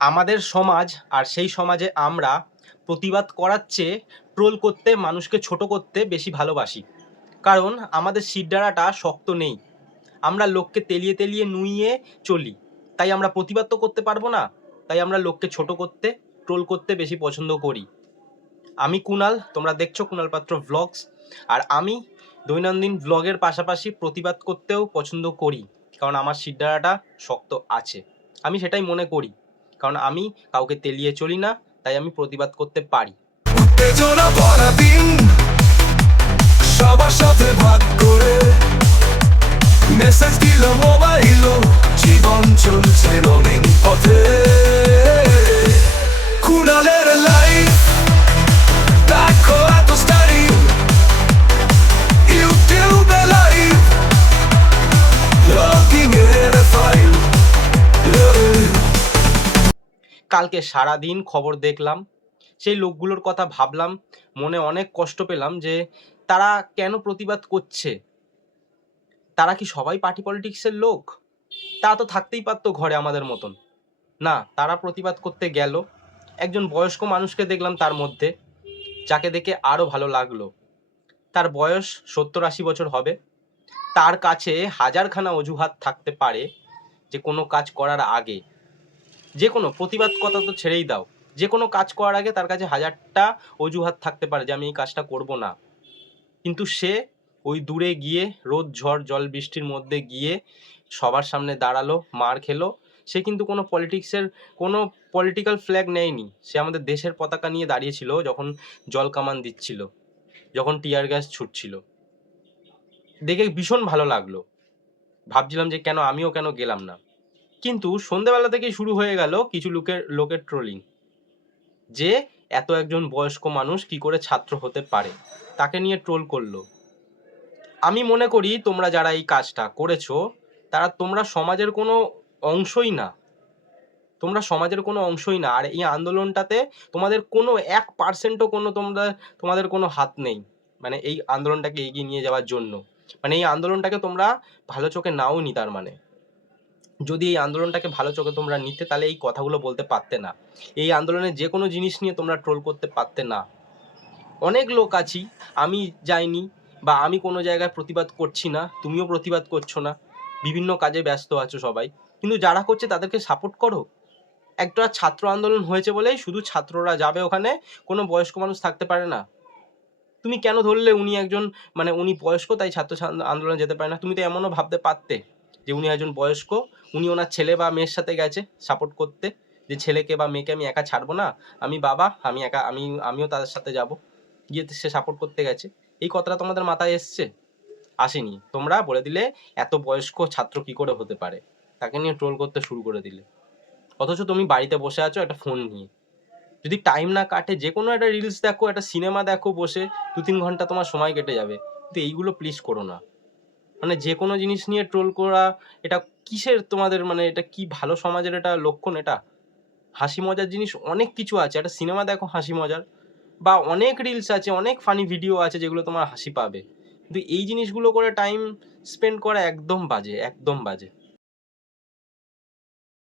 আমাদের সমাজ আর সেই সমাজে আমরা প্রতিবাদ করার চেয়ে ট্রোল করতে, মানুষকে ছোট করতে বেশি ভালোবাসি। কারণ আমাদের শিরদাঁড়াটা শক্ত নেই। আমরা লোককে তেলিয়ে তেলিয়ে নুইয়ে চলি। তাই আমরা প্রতিবাদ তো করতে পারব না। তাই আমরা লোককে ছোট করতে ট্রোল করতে বেশি পছন্দ করি। আমি কুনাল, তোমরা দেখছ কুনাল পাত্র ভ্লগস আর আমি দৈনন্দিন ভ্লগের পাশাপাশি প্রতিবাদ করতেও পছন্দ করি। কারণ আমার শিরদাঁড়াটা শক্ত আছে। আমি সেটাই মনে করি। কারণ আমি কাউকে তেলিয়ে চলি না তাই আমি প্রতিবাদ করতে পারি। কালকে সারা দিন খবর দেখলাম, সেই লোকগুলোর কথা ভাবলাম, মনে অনেক কষ্ট পেলাম যে তারা কেন প্রতিবাদ করছে? তারা কি সবাই পার্টি পলিটিক্সের লোক? তা তো থাকতেই পারতো ঘরে আমাদের মতন। না, তারা প্রতিবাদ করতে গেল। একজন বয়স্ক মানুষকে দেখলাম তার মধ্যে, যাকে দেখে আরও ভালো লাগল। তার বয়স সত্তর আশি বছর হবে। তার কাছে হাজারখানা অজুহাত থাকতে পারে যে কোনো কাজ করার আগে। যে কোনো প্রতিবাদ কথা তো ছেড়েই দাও। যে কোনো কাজ করার আগে তার কাছে হাজারটা অজুহাত থাকতে পারে যে আমি এই কাজটা করব না। কিন্তু সে ওই দূরে গিয়ে রোদ, ঝড়, জল, বৃষ্টির মধ্যে গিয়ে সবার সামনে দাঁড়াল, মার খেলো। সে কিন্তু কোনো পলিটিক্সের, কোনো পলিটিক্যাল ফ্ল্যাগ নেয়নি। সে আমাদের দেশের পতাকা নিয়ে দাঁড়িয়েছিল যখন জল কামান দিচ্ছিল, যখন টিয়ার গ্যাস ছুটছিল। দেখে ভীষণ ভালো লাগল। ভাবছিলাম যে কেন আমিও কেন গেলাম না। কিন্তু সন্ধেবেলা থেকেই শুরু হয়ে গেল কিছু লোকের লোকের ট্রোলিং যে এত একজন বয়স্ক মানুষ কি করে ছাত্র হতে পারে? তাকে নিয়ে ট্রোল করল। আমি মনে করি তোমরা যারা এই কাজটা করেছ, তারা তোমরা সমাজের কোনো অংশই না। তোমরা সমাজের কোনো অংশই না। আর এই আন্দোলনটাতে তোমাদের কোনো এক পার্সেন্টও কোনো তোমরা, তোমাদের কোনো হাত নেই। মানে এই আন্দোলনটাকে এগিয়ে নিয়ে যাওয়ার জন্য। মানে এই আন্দোলনটাকে তোমরা ভালো চোখে নাও নি তার মানে। যদি এই আন্দোলনটাকে ভালো চোখে তোমরা নিতে, তাহলে এই কথাগুলো বলতে পারতে না। এই আন্দোলনে যে কোনো জিনিস নিয়ে তোমরা ট্রোল করতে পারতে না। অনেক লোক আছি, আমি যাইনি বা আমি কোনো জায়গায় প্রতিবাদ করছি না, তুমিও প্রতিবাদ করছ না, বিভিন্ন কাজে ব্যস্ত আছো সবাই। কিন্তু যারা করছে, তাদেরকে সাপোর্ট করো। একটা ছাত্র আন্দোলন হয়েছে বলেই শুধু ছাত্ররা যাবে ওখানে, কোনো বয়স্ক মানুষ থাকতে পারে না। তুমি কেন ধরলে উনি একজন মানে উনি বয়স্ক, তাই ছাত্র আন্দোলনে যেতে পারে না? তুমি তো এমনও ভাবতে পারতে। যে উনি একজন বয়স্ক, উনি ওনার ছেলে বা মেয়ের সাথে গেছে সাপোর্ট করতে। যে ছেলেকে বা মেয়েকে আমি একা ছাড়বো না, আমি বাবা, আমি একা, আমি, আমিও তাদের সাথে যাব। গিয়ে সে সাপোর্ট করতে গেছে। এই কথাটা তোমাদের মাথায় এসছে? আসেনি। তোমরা বলে দিলে এত বয়স্ক ছাত্র কি করে হতে পারে? তাকে নিয়ে ট্রোল করতে শুরু করে দিলে। অথচ তুমি বাড়িতে বসে আছো একটা ফোন নিয়ে। যদি টাইম না কাটে যে কোনো একটা রিলস দেখো, একটা সিনেমা দেখো বসে দু তিন ঘণ্টা তোমার সময় কেটে যাবে। কিন্তু এইগুলো প্লিজ করো না। মানে যে কোনো জিনিস নিয়ে ট্রোল করা, এটা কিসের তোমাদের মানে এটা কি ভালো সমাজের এটা লক্ষণ এটা? হাসি মজার জিনিস অনেক কিছু আছে, একটা সিনেমা দেখো হাসি মজার, বা অনেক রিলস আছে, অনেক ফানি ভিডিও আছে যেগুলো তোমার হাসি পাবে। কিন্তু এই জিনিসগুলো করে টাইম স্পেন্ড করা একদম বাজে একদম বাজে।